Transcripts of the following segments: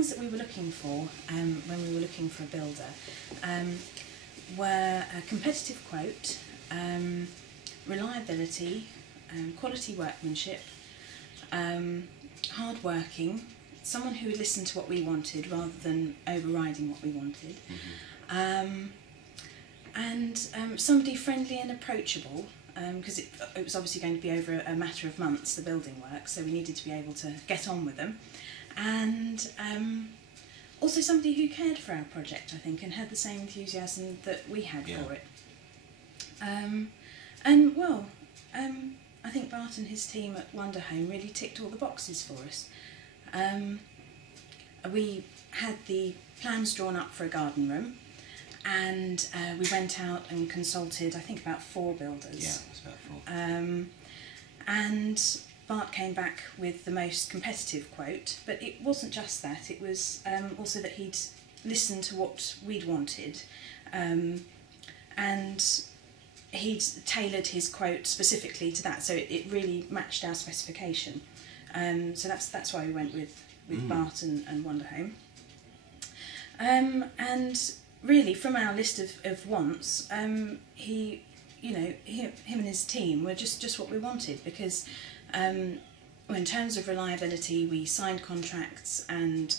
things that we were looking for when we were looking for a builder were a competitive quote, reliability, quality workmanship, hard working, someone who would listen to what we wanted rather than overriding what we wanted, and somebody friendly and approachable, because it was obviously going to be over a matter of months, the building work, so we needed to be able to get on with them, and also somebody who cared for our project, I think, and had the same enthusiasm that we had for it. And well, I think Bart and his team at WONDERhome really ticked all the boxes for us. We had the plans drawn up for a garden room, and we went out and consulted, I think, about 4 builders. Yeah, it was about 4. And Bart came back with the most competitive quote, but it wasn't just that, it was also that he'd listened to what we'd wanted, and he'd tailored his quote specifically to that, so it really matched our specification. So that's why we went with Bart and WONDERhome. And really, from our list of wants, him and his team were just what we wanted, because in terms of reliability, we signed contracts, and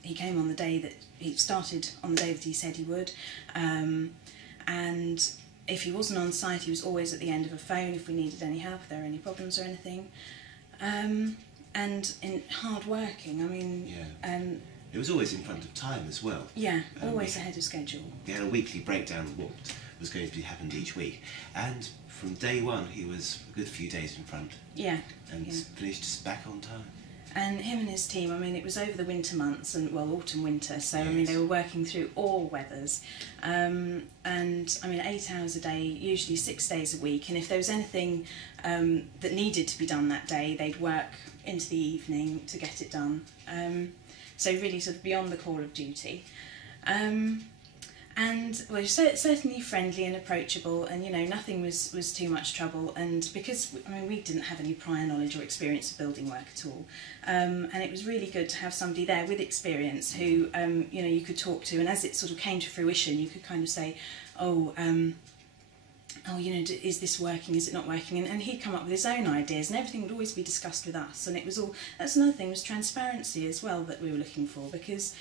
he came on the day that he started on the day that he said he would, and if he wasn't on site, he was always at the end of a phone if we needed any help, if there were any problems or anything. And in hard working, I mean, it was always in front of time as well. Yeah, always ahead of schedule. We had a weekly breakdown of what was going to be happened each week, and from day one he was a good few days in front. Yeah. And finished us back on time. And him and his team, I mean, it was over the winter months, and well, autumn, winter, so I mean, they were working through all weathers, and I mean, 8 hours a day, usually 6 days a week, and if there was anything that needed to be done that day, they'd work into the evening to get it done. So really sort of beyond the call of duty. And well, certainly friendly and approachable, and nothing was too much trouble. And because I mean, we didn't have any prior knowledge or experience of building work at all, and it was really good to have somebody there with experience who you could talk to, and as it sort of came to fruition, you could kind of say, is this working, is it not working, and he'd come up with his own ideas, and everything would always be discussed with us, and it was all, that's another thing, was transparency as well that we were looking for, because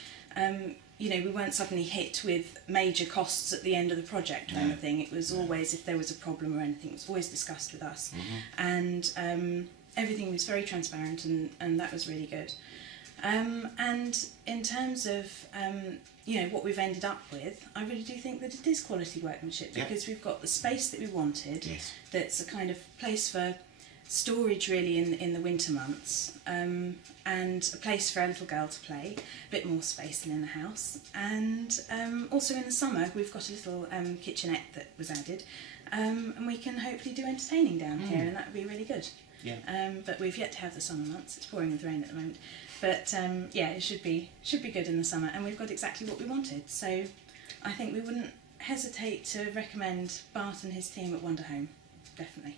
we weren't suddenly hit with major costs at the end of the project or anything. It was always, if there was a problem or anything, it was always discussed with us, and everything was very transparent, and that was really good. And in terms of what we've ended up with, I really do think that it is quality workmanship, because we've got the space that we wanted. That's a kind of place for storage really in the winter months, and a place for our little girl to play, a bit more space than in the house, and also in the summer we've got a little kitchenette that was added, and we can hopefully do entertaining down here, and that would be really good. But we've yet to have the summer months. It's pouring with rain at the moment, but it should be good in the summer, and we've got exactly what we wanted. So I think we wouldn't hesitate to recommend Bart and his team at WONDERhome, definitely.